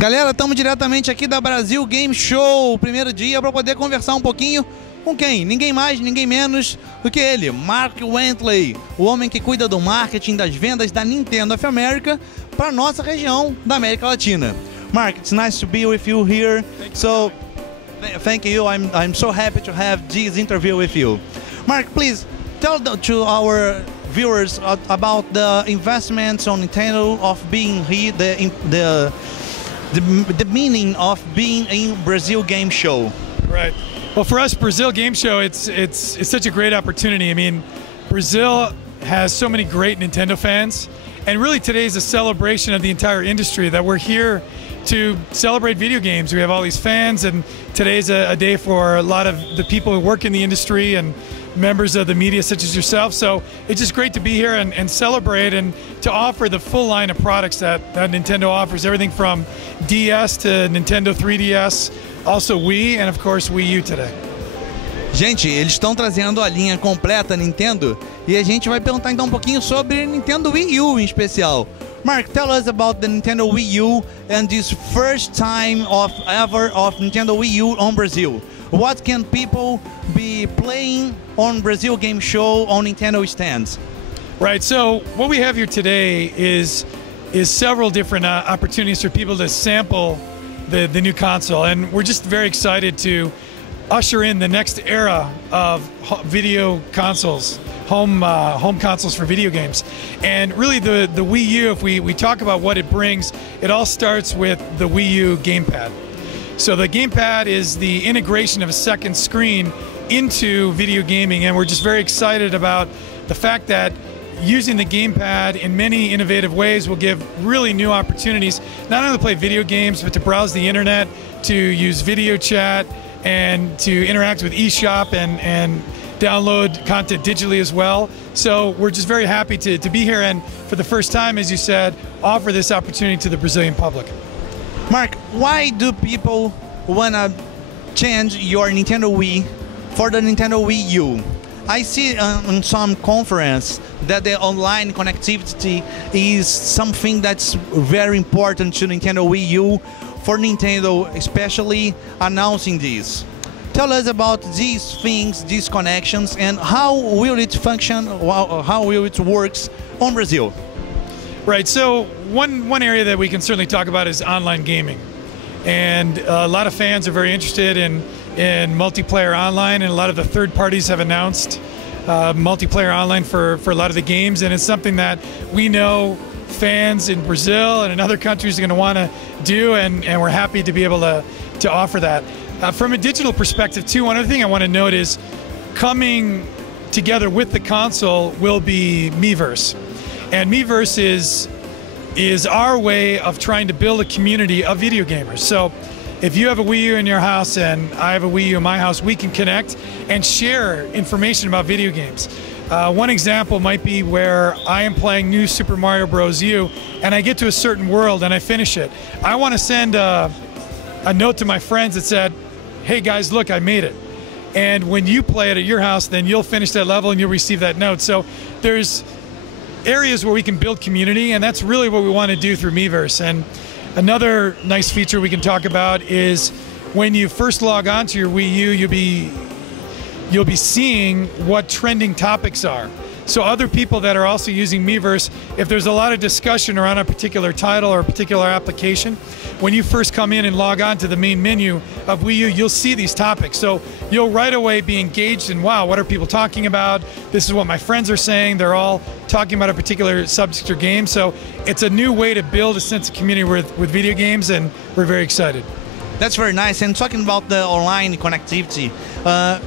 Galera, estamos diretamente aqui da Brasil Game Show, o primeiro dia, para poder conversar um pouquinho com quem? Ninguém mais, ninguém menos do que ele, Mark Wentley, o homem que cuida do marketing das vendas da Nintendo of America para a nossa região da América Latina. Mark, it's nice to be with you here. Thank you. I'm so happy to have this interview with you. Mark, please tell to our viewers about the investments on Nintendo of being here, the meaning of being in Brasil Game Show. Right. Well, for us, Brasil Game Show, it's such a great opportunity. I mean, Brazil has so many great Nintendo fans, and really today is a celebration of the entire industry that we're here to celebrate video games. We have all these fans, and today's a day for a lot of the people who work in the industry and members of the media such as yourself. So it's just great to be here and celebrate and to offer the full line of products that Nintendo offers, everything from DS to Nintendo 3DS, also Wii, and of course Wii U today. Gente, eles estão trazendo a linha completa Nintendo e a gente vai perguntar então um pouquinho sobre Nintendo Wii U em especial. Mark, tell us about the Nintendo Wii U and this first time ever of Nintendo Wii U on Brazil. What can people be playing on Brasil Game Show on Nintendo stands? Right, so what we have here today is several different opportunities for people to sample the new console, and we're just very excited to usher in the next era of video consoles, home consoles for video games. And really the Wii U, if we talk about what it brings, it all starts with the Wii U gamepad. So the gamepad is the integration of a second screen into video gaming, and we're just very excited about the fact that using the gamepad in many innovative ways will give really new opportunities, not only to play video games, but to browse the internet, to use video chat, and to interact with eShop and download content digitally as well. So we're just very happy to be here and for the first time, as you said, offer this opportunity to the Brazilian public. Mark, why do people want to change your Nintendo Wii for the Nintendo Wii U? I see in some conference that the online connectivity is something that's very important to Nintendo Wii U, for Nintendo especially announcing this. Tell us about these things, these connections, and how will it function, how will it work on Brazil? Right, so one area that we can certainly talk about is online gaming. And a lot of fans are very interested in multiplayer online, and a lot of the third parties have announced multiplayer online for a lot of the games, and it's something that we know fans in Brazil and in other countries are going to want to do, and we're happy to be able to offer that. From a digital perspective too, one other thing I want to note is coming together with the console will be Miiverse. And Miiverse is our way of trying to build a community of video gamers. So if you have a Wii U in your house and I have a Wii U in my house, we can connect and share information about video games. One example might be where I am playing New Super Mario Bros. U and I get to a certain world and I finish it. I want to send a note to my friends that said, hey guys, look, I made it. And when you play it at your house, then you'll finish that level and you'll receive that note. So there's areas where we can build community, and that's really what we want to do through Miiverse. And another nice feature we can talk about is when you first log on to your Wii U, you'll be seeing what trending topics are. So other people that are also using Miiverse, if there's a lot of discussion around a particular title or a particular application, when you first come in and log on to the main menu of Wii U, you'll see these topics. So you'll right away be engaged in, wow, what are people talking about? This is what my friends are saying. They're all talking about a particular subject or game. So it's a new way to build a sense of community with video games, and we're very excited. That's very nice. And talking about the online connectivity,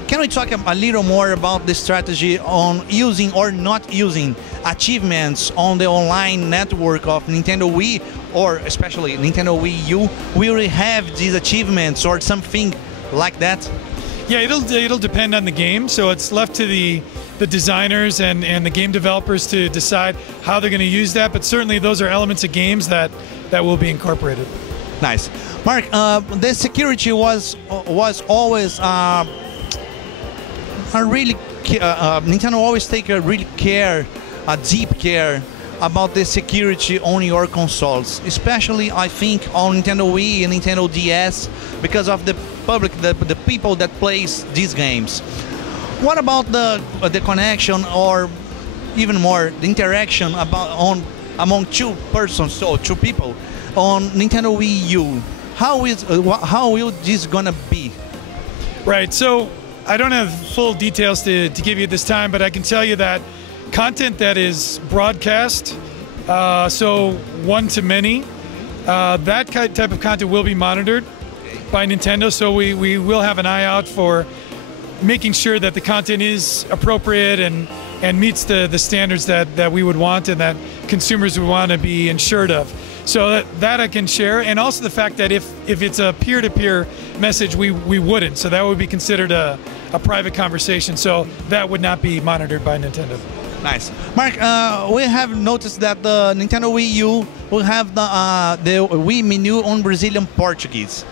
can we talk a little more about the strategy on using or not using achievements on the online network of Nintendo Wii, or especially Nintendo Wii U? Will we have these achievements or something like that? Yeah, it'll depend on the game. So it's left to the designers and the game developers to decide how they're going to use that. But certainly those are elements of games that will be incorporated. Nice. Mark, the security was always a really Nintendo always take a really deep care about the security on your consoles, especially I think on Nintendo Wii and Nintendo DS, because of the public, the people that plays these games. What about the connection, or even more, the interaction among two persons or two people on Nintendo Wii U? How will this gonna be? Right. So I don't have full details to give you this time, but I can tell you that content that is broadcast, so one to many, that type of content will be monitored by Nintendo. So we will have an eye out for making sure that the content is appropriate and meets the standards that we would want and that consumers would want to be ensured of. So that I can share, and also the fact that if it's a peer-to-peer message, we wouldn't. So that would be considered a private conversation. So that would not be monitored by Nintendo. Nice. Mark, we have noticed that the Nintendo Wii U will have the Wii menu on Brazilian Portuguese.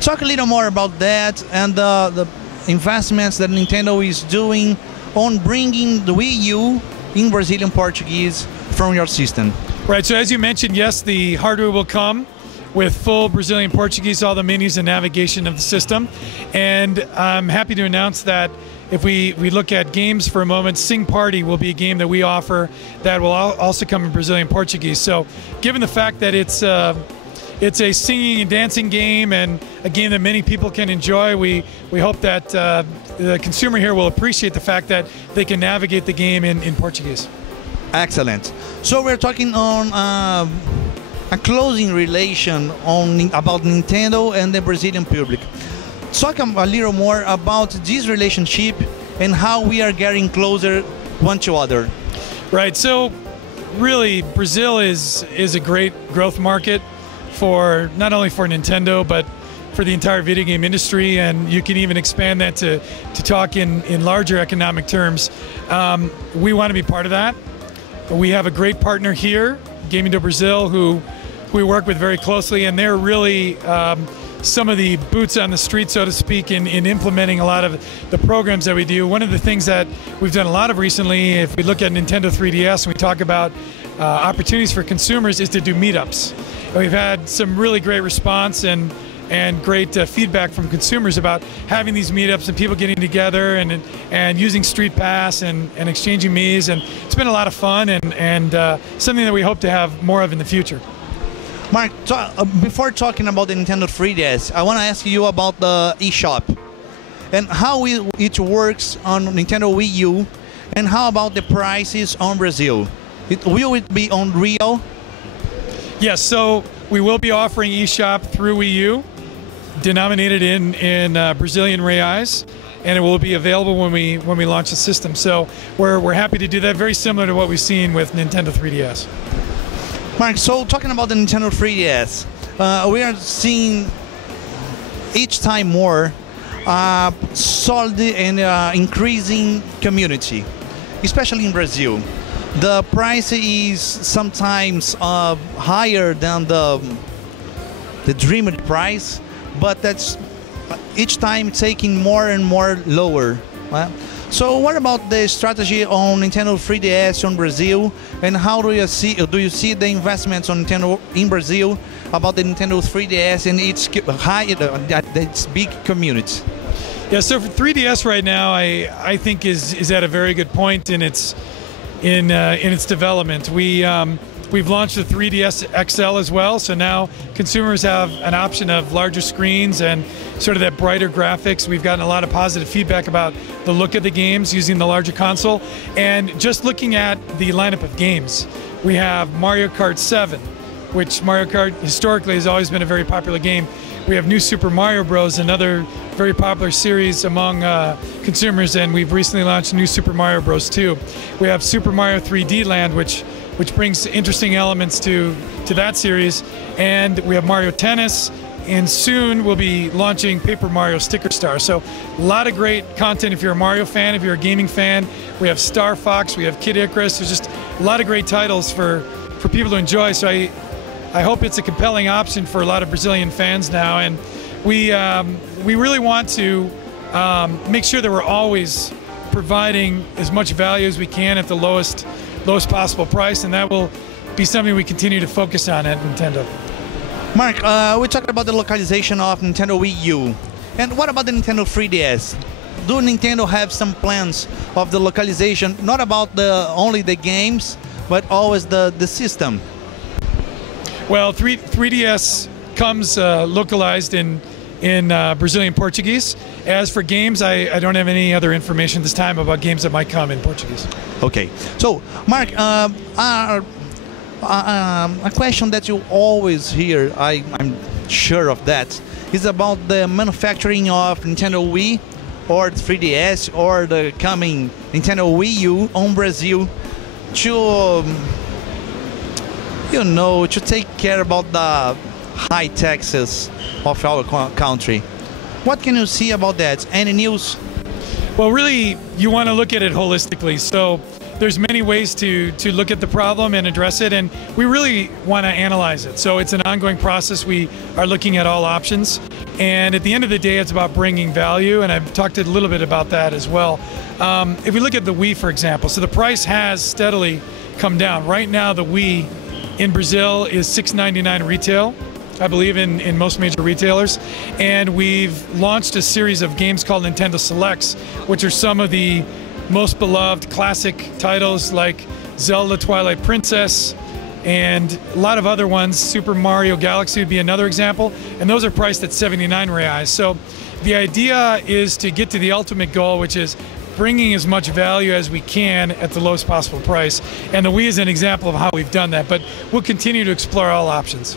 Talk a little more about that and the investments that Nintendo is doing on bringing the Wii U in Brazilian Portuguese from your system. Right, so as you mentioned, yes, the hardware will come with full Brazilian Portuguese, all the menus and navigation of the system. And I'm happy to announce that if we look at games for a moment, Sing Party will be a game that we offer that will also come in Brazilian Portuguese. So given the fact that it's a singing and dancing game and a game that many people can enjoy, we hope that the consumer here will appreciate the fact that they can navigate the game in Portuguese. Excellent. So we're talking on a closing relation about Nintendo and the Brazilian public. Talk a little more about this relationship and how we are getting closer one to other. Right. So really, Brazil is a great growth market for not only for Nintendo but for the entire video game industry, and you can even expand that to talk in larger economic terms. We want to be part of that. We have a great partner here, Gaming do Brasil, who we work with very closely, and they're really some of the boots on the street, so to speak, in implementing a lot of the programs that we do. One of the things that we've done a lot of recently, if we look at Nintendo 3DS and we talk about opportunities for consumers, is to do meetups. And we've had some really great response and great feedback from consumers about having these meetups and people getting together and using Street Pass and exchanging Miis, and it's been a lot of fun and something that we hope to have more of in the future. Mark, before talking about the Nintendo 3DS, I want to ask you about the eShop and how it works on Nintendo Wii U, and how about the prices on Brazil? Will it be on Rio? Yes, so we will be offering eShop through Wii U, denominated in Brazilian reais, and it will be available when we launch the system. So we're happy to do that, very similar to what we've seen with Nintendo 3DS. Mark, so talking about the Nintendo 3DS, we are seeing each time more solid and increasing community, especially in Brazil. The price is sometimes higher than the dreamed price, but that's each time taking more and more lower. Right? So what about the strategy on Nintendo 3DS on Brazil, and how do you see the investments on Nintendo in Brazil about the Nintendo 3DS and its big community? Yeah, so for 3DS right now, I think is at a very good point in its development. We've launched the 3DS XL as well, so now consumers have an option of larger screens and sort of that brighter graphics. We've gotten a lot of positive feedback about the look of the games using the larger console. And just looking at the lineup of games, we have Mario Kart 7, which Mario Kart historically has always been a very popular game. We have New Super Mario Bros., another very popular series among consumers, and we've recently launched New Super Mario Bros. 2. We have Super Mario 3D Land, which brings interesting elements to that series, and we have Mario Tennis, and soon we'll be launching Paper Mario Sticker Star. So a lot of great content if you're a Mario fan, if you're a gaming fan. We have Star Fox, we have Kid Icarus. There's just a lot of great titles for people to enjoy. So I hope it's a compelling option for a lot of Brazilian fans now, and we really want to make sure that we're always providing as much value as we can at the lowest lowest possible price, and that will be something we continue to focus on at Nintendo. Mark, we talked about the localization of Nintendo Wii U. And what about the Nintendo 3DS? Do Nintendo have some plans of the localization, not about only the games, but always the system? Well, 3DS comes localized in Brazilian Portuguese. As for games, I don't have any other information this time about games that might come in Portuguese. Okay. So, Mark, a question that you always hear, I'm sure of that, is about the manufacturing of Nintendo Wii or 3DS or the coming Nintendo Wii U on Brazil to, to take care about the high taxes of our country. What can you see about that? Any news? Well, really, you want to look at it holistically. So there's many ways to look at the problem and address it, and we really want to analyze it. So it's an ongoing process. We are looking at all options, and at the end of the day, it's about bringing value, and I've talked a little bit about that as well. If we look at the Wii, for example, so the price has steadily come down. Right now, the Wii in Brazil is $6.99 retail, I believe, in most major retailers. And we've launched a series of games called Nintendo Selects, which are some of the most beloved classic titles like Zelda Twilight Princess and a lot of other ones. Super Mario Galaxy would be another example. And those are priced at 79 reais. So the idea is to get to the ultimate goal, which is bringing as much value as we can at the lowest possible price. And the Wii is an example of how we've done that. But we'll continue to explore all options.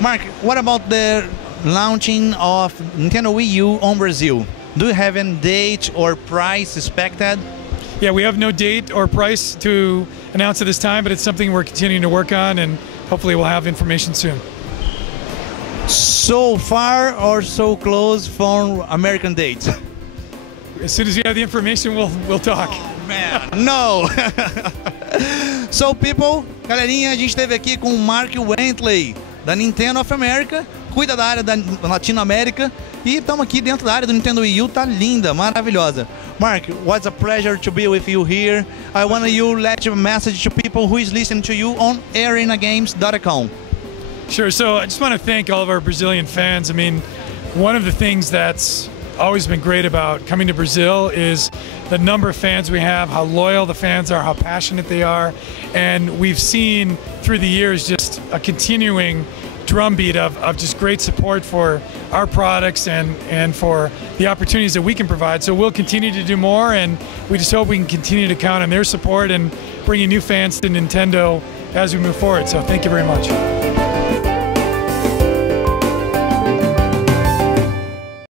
Mark, what about the launching of Nintendo Wii U on Brazil? Do you have any date or price expected? Yeah, we have no date or price to announce at this time, but it's something we're continuing to work on, and hopefully we'll have information soon. So far or so close for American date? As soon as you have the information, we'll talk. Oh, man, no! So, people, galerinha, a gente esteve aqui com o Mark Wentley, da Nintendo of America, cuida da área da Latinoamérica, e estamos aqui dentro da área do Nintendo Wii U, tá linda, maravilhosa. Mark, what's a pleasure to be with you here. I want you to let a message to people who is listening to you on arenagames.com. Sure, so I just want to thank all of our Brazilian fans. I mean, one of the things that's always been great about coming to Brazil is the number of fans we have, how loyal the fans are, how passionate they are, and we've seen through the years just a continuing drumbeat of just great support for our products and for the opportunities that we can provide. So we'll continue to do more, and we just hope we can continue to count on their support and bringing new fans to Nintendo as we move forward. So thank you very much.